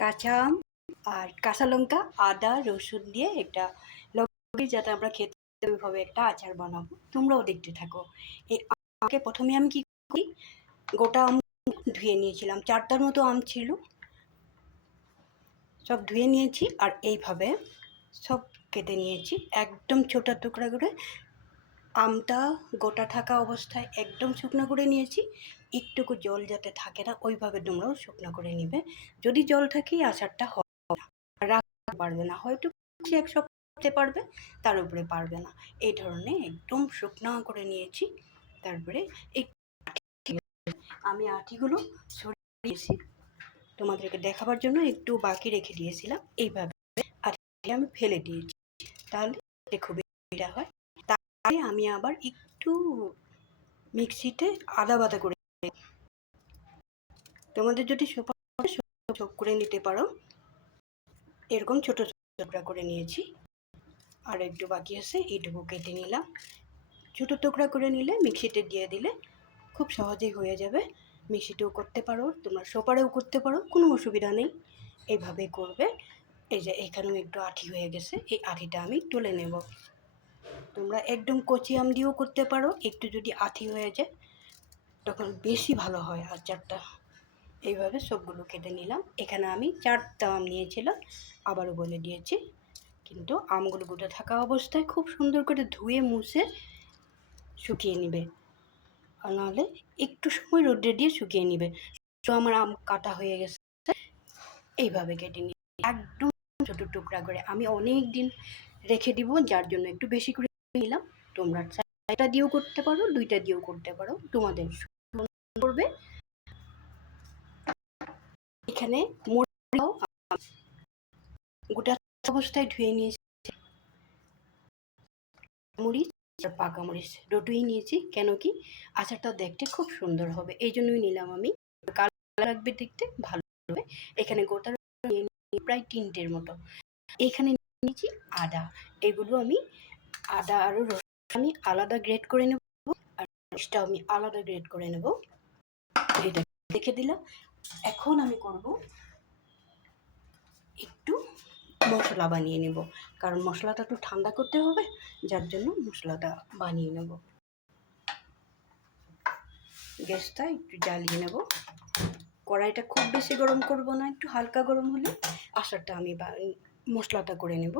কাঁচা আম আর কাঁচা লঙ্কা, আদা, রসুন দিয়ে একটা লবঙ্গের যাতে আমরা খেতে ওইভাবে একটা আচার বানাবো। তোমরাও দেখতে থাকো। এই আমকে প্রথমে আমি কি করি, গোটা আম ধুয়ে নিয়েছিলাম, 4টার মতো আম ছিল, সব ধুয়ে নিয়েছি আর এইভাবে সব কেটে নিয়েছি একদম ছোট টুকরা করে। আমটা গোটা থাকা অবস্থায় একদম শুকনো করে নিয়েছি, একটুকু জল যাতে থাকে না ওইভাবে তোমরাও শুকনো করে নিবে। যদি জল থাকে আচারটা হবে না, রাখতে পারবে না, হয়তো এক সপ্তাহে পারবে, তার উপরে পারবে না। এই ধরনের একদম শুকনো করে নিয়েছি। তারপরে এই আমি আটিগুলো সরিয়ে দিয়েছি, তোমাদেরকে দেখাবার জন্য একটু বাকি রেখে দিয়েছিলাম। এইভাবে আটি আমি ফেলে দিয়েছি, তাহলে খুবই সুবিধা হয়। তাই আমি আবার একটু মিক্সিতে আদা বাটা করে, তোমাদের যদি চপ করে নিতে পারো, এরকম ছোট টুকরা করে নিয়েছি। আর একটু বাকি আছে, এইটুকু কেটে নিলাম। ছোট টুকরা করে নিলে মিক্সিতে দিয়ে দিলে খুব সহজেই হয়ে যাবে। মিক্সিতেও করতে পারো, তোমরা সোপারেও করতে পারো, কোনো অসুবিধা নেই, এইভাবে করবে। এই যে এখানেও একটু আঠি হয়ে গেছে, এই আঠিটা আমি তুলে নেব। তোমরা একদম কচি আম দিয়েও করতে পারো, একটু যদি আঠি হয়ে যায় তখন বেশি ভালো হয় আচারটা। এইভাবে সবগুলো কেটে নিলাম। এখানে আমি 4টা আম নিয়েছিলাম, আবারও বলে দিয়েছি। কিন্তু আমগুলো গোটা থাকা অবস্থায় খুব সুন্দর করে ধুয়ে মুছে শুকিয়ে নিবে, আর নাহলে একটু সময় রোদে দিয়ে শুকিয়ে নিবে। তো আমার আম কাটা হয়ে গেছে, এইভাবে কেটে নিই একদম ছোটো টুকরা করে। আমি অনেক দিন রেখে দিব, যার জন্য একটু বেশি করে নিলাম। তোমরা 4টা দিয়েও করতে পারো, 2টা দিয়েও করতে পারো, তোমাদের করবে। এখানে গোটা অবস্থায় ধুয়ে নিয়েছি মরিচ আর পাকা মরিচ দুটোই নিয়েছি, কেন কি আচারটা দেখতে খুব সুন্দর হবে, এই জন্যই নিলাম আমি। কালার লাগবে, দেখতে ভালো হবে। এখানে গোটা নিয়ে প্রায় 3টের মতো। এখানে নিয়েছি আদা, এগুলো আমি আদা আর রসুন আমি আলাদা গ্রেড করে নেব, আর মরিচটা আমি আলাদা গ্রেড করে নেব। এটা রেখে দিলাম। এখন আমি করব একটু মশলা বানিয়ে নেব, কারণ মশলাটা একটু ঠান্ডা করতে হবে, যার জন্য মশলাটা বানিয়ে নেব। গ্যাসটা একটু জ্বালিয়ে নেব। কড়াইটা খুব বেশি গরম করব না, একটু হালকা গরম হলে আচারটা আমি মশলাটা করে নেব।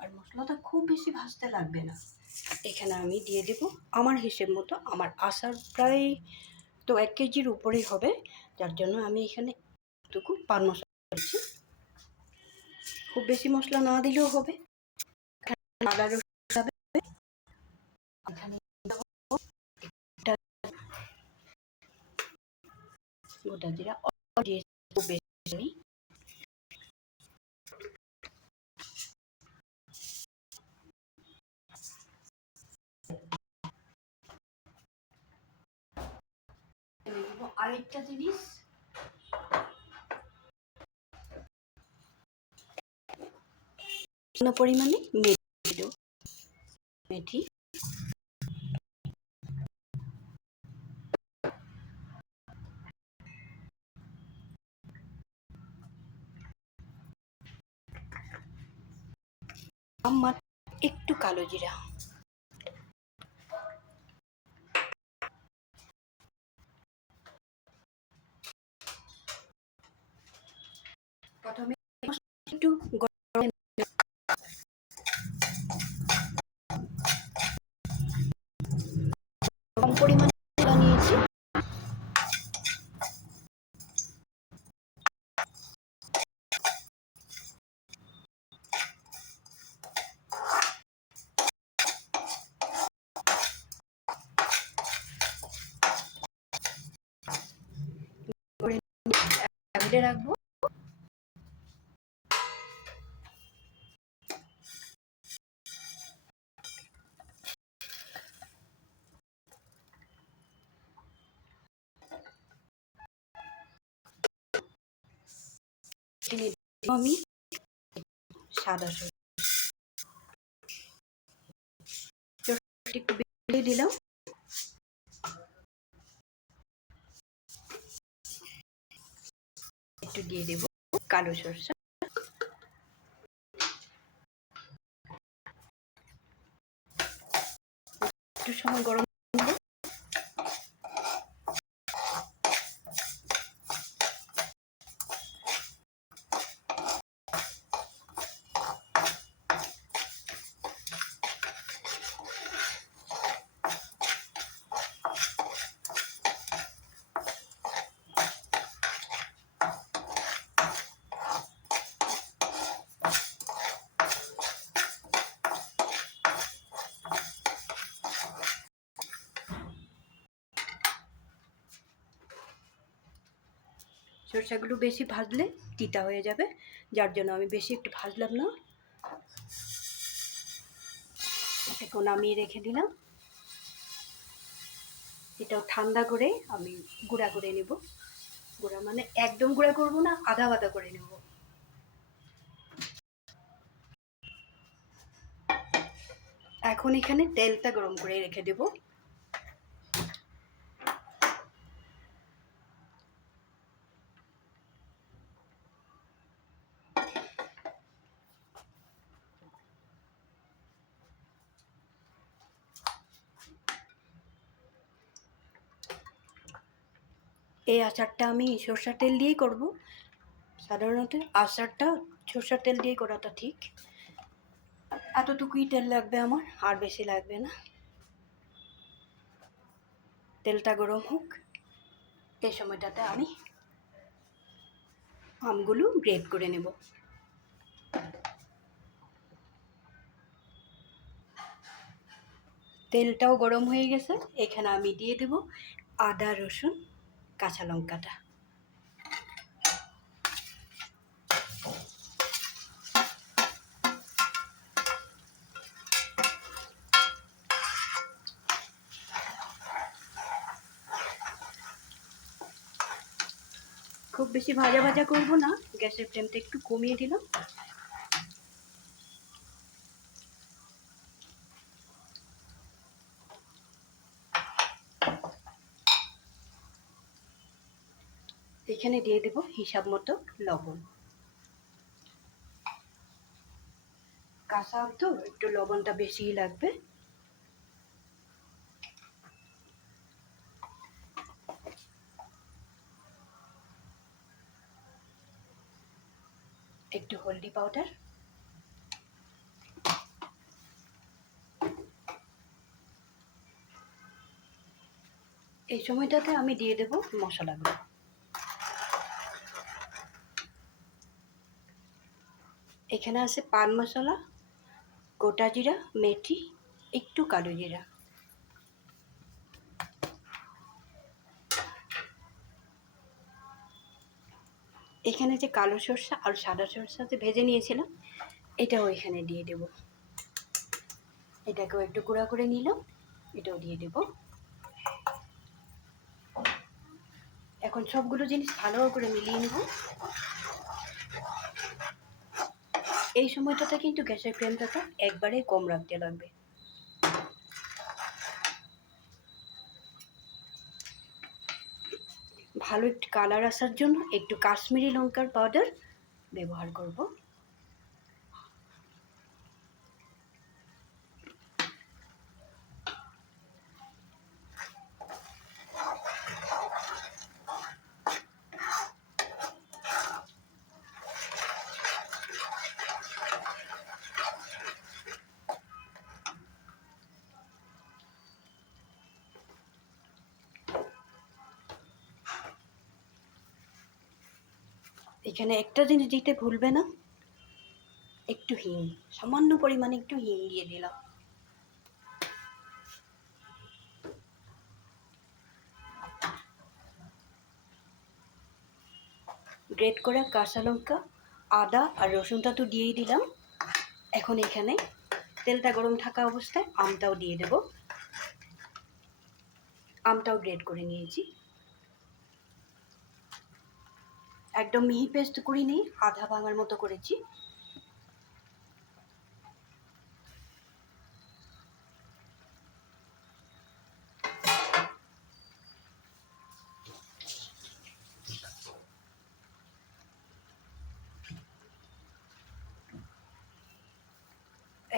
আর মশলাটা খুব বেশি ভাজতে লাগবে না। এখানে আমি দিয়ে দেব আমার হিসেব মতো, আমার আচার প্রায় তো 1 কেজির উপরেই হবে, যার জন্য আমি এখানে একটুকু পান মশলা দিচ্ছি। খুব বেশি মশলা না দিলেও হবে। আদা রসুন এখানে গোটা জিরা খুব বেশি আরেকটা জিনিস, পরিমাণে মেথি আমার একটু কালো জিরা। প্রথমে একটু কম পরিমাণে নিয়েছি, করে রাখবো। আমি সাদা একটু বেশি দিলাম, একটু দিয়ে দেবো কালো সরষা, একটু সময় গরম করব। সরষাগুলো বেশি ভাজলে তিতা হয়ে যাবে, যার জন্য আমি বেশি একটু ভাজলাম না। এখন নামিয়ে রেখে দিলাম। এটাও ঠান্ডা করে আমি গুঁড়া করে নেব। গুঁড়া মানে একদম গুঁড়া করব না, আধা আধা করে নেব। এখন এখানে তেলটা গরম করে রেখে দেব। এই আচারটা আমি সরষের তেল দিয়েই করব। সাধারণত আচারটা সরষের তেল দিয়ে করাটা ঠিক। এতটুকুই তেল লাগবে আমার, আর বেশি লাগবে না। তেলটা গরম হোক, এই সময়টাতে আমি আমগুলো গ্রেট করে নেব। তেলটাও গরম হয়ে গেছে, এখানে আমি দিয়ে দেব আদা রসুন কাঁচা লঙ্কাটা। খুব বেশি ভাজা ভাজা করব না, গ্যাসের ফ্লেমটা একটু কমিয়ে দিলাম। এখানে দিয়ে দেব হিসাব মতো লবণ। কাঁচা তো একটু লবণটা বেশিই লাগবে। একটু হলদি পাউডার, এই সময়টাতে আমি দিয়ে দেব মশলাগুলো। এখানে আছে পান মশলা, গোটা জিরা, মেথি, একটু কালো জিরা। এখানে যে কালো সরষা আর সাদা সরষা যে ভেজে নিয়েছিলাম, এটাও এখানে দিয়ে দেব। এটাকেও একটু গুঁড়া করে নিলাম, এটাও দিয়ে দেব। এখন সবগুলো জিনিস ভালো করে মিলিয়ে নেব। এই সময়টাতে কিন্তু গ্যাসের ফ্লেমটাকে একবারে কম রাখতে লাগবে। ভালো একটু কালার আসার জন্য একটু কাশ্মীরি লঙ্কার পাউডার ব্যবহার করব। এখানে একটা জিনিস দিতে ভুলবে না, একটু হিং, সামান্য পরিমাণে একটু হিং দিয়ে দিলাম। গ্রেট করা কাঁচা লঙ্কা, আদা আর রসুনটা তো দিয়েই দিলাম। এখন এখানে তেলটা গরম থাকা অবস্থায় আমটাও দিয়ে দেব। আমটাও গ্রেট করে নিয়েছি। একদম মিহি পেস্ট করিনি, আধা ভাঙার মতো করেছি।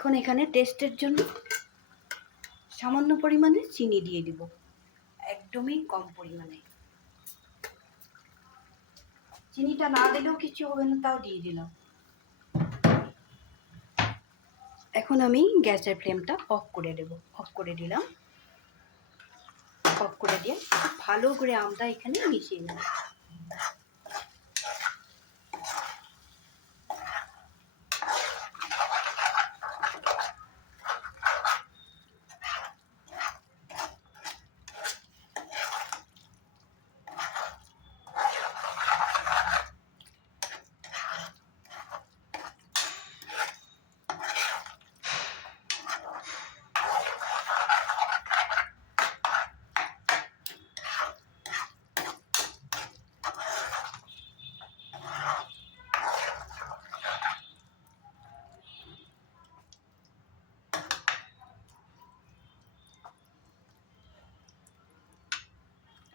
এখন এখানে টেস্টের জন্য সামান্য পরিমাণে চিনি দিয়ে দিব, একদমই কম পরিমাণে। চিনিটা না দিলেও কিছু হবে না, তাও দিয়ে দিলাম। এখন আমি গ্যাসের ফ্লেমটা অফ করে দেব। অফ করে দিলাম। অফ করে দিয়ে ভালো করে আমটা এখানে মিশিয়ে নেব।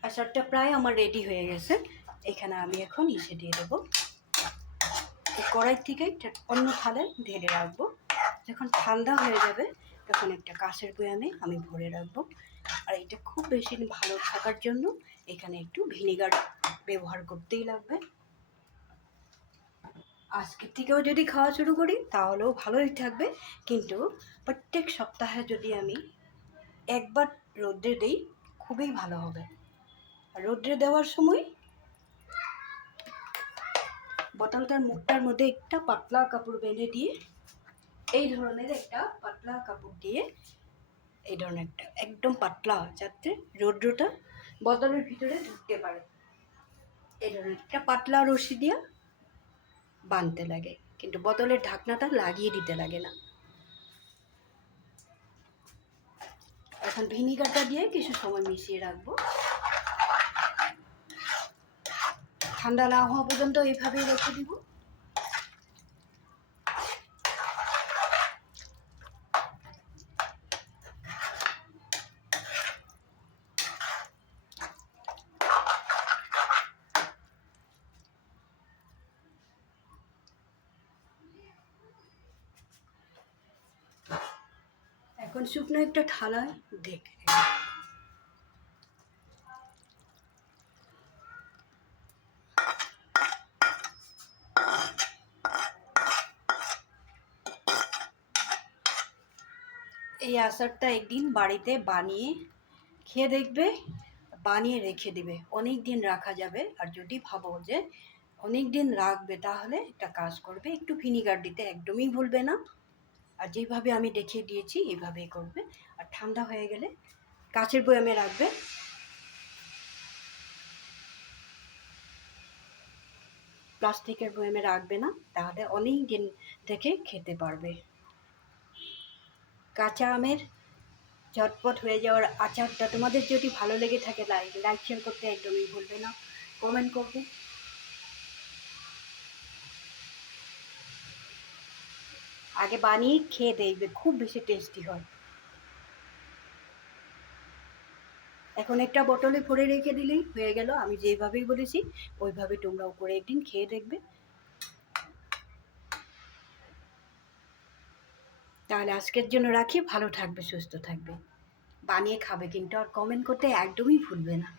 আচারটা প্রায় আমার রেডি হয়ে গেছে। এখানে আমি এখন ইসে দিয়ে দেবো, কড়াই থেকে অন্য থালে ঢেলে রাখবো। যখন ঠান্ডা হয়ে যাবে তখন একটা কাঁচের বয়ামে আমি ভরে রাখবো। আর এটা খুব বেশি ভালো থাকার জন্য এখানে একটু ভিনেগার ব্যবহার করতেই লাগবে। আজকের থেকেও যদি খাওয়া শুরু করি তাহলেও ভালোই থাকবে, কিন্তু প্রত্যেক সপ্তাহে যদি আমি একবার রোদ্রে দিই খুবই ভালো হবে। রোদ্রে দেওয়ার সময় বোতলটার মুখটার মধ্যে একটা পাতলা কাপড় বেঁধে দিয়ে, এই ধরনের একটা পাতলা কাপড় দিয়ে, এই ধরনের একটা একদম পাতলা, যাতে রৌদ্রটা বোতলের ভিতরে ঢুকতে পারে, এই ধরনের একটা পাতলা রশি দিয়ে বাঁধতে লাগে, কিন্তু বোতলের ঢাকনাটা লাগিয়ে দিতে লাগে না। এখন ভিনিগারটা দিয়ে কিছু সময় মিশিয়ে রাখবো। ঠান্ডা না হওয়া পর্যন্ত এইভাবেই রেখে দিব। এখন শুকনো একটা থালায় ঢেকে এই আচারটা একদিন বাড়িতে বানিয়ে খেয়ে দেখবে, বানিয়ে রেখে দিবে, অনেক দিন রাখা যাবে। আর যদি ভাবো যে অনেক দিন রাখবে তাহলে একটা কাজ করবে, একটু ভিনিগার দিতে একদমই ভুলবে না। আর যেভাবে আমি দেখিয়ে দিয়েছি এইভাবেই করবে। আর ঠান্ডা হয়ে গেলে কাঁচের বয়ামে রাখবে, প্লাস্টিকের বয়ামে রাখবে না, তাহলে অনেক দিন থেকে খেতে পারবে। কাঁচা আমের ঝটপট হয়ে যাওয়ার আচারটা তোমাদের যদি ভালো লেগে থাকে লাইক শেয়ার করতে একদমই ভুলবে না, কমেন্ট করবে। আগে বানিয়ে খেয়ে দেখবে, খুব বেশি টেস্টি হয়। এখন একটা বোতলে ভরে রেখে দিলেই হয়ে গেল। আমি যেভাবেই বলেছি ওইভাবে তোমরাও করে একদিন খেয়ে দেখবে। তাহলে আজকের জন্য রাখি, ভালো থাকবে, সুস্থ থাকবে, বানিয়ে খাবে কিন্তু, আর কমেন্ট করতে একদমই ভুলবে না।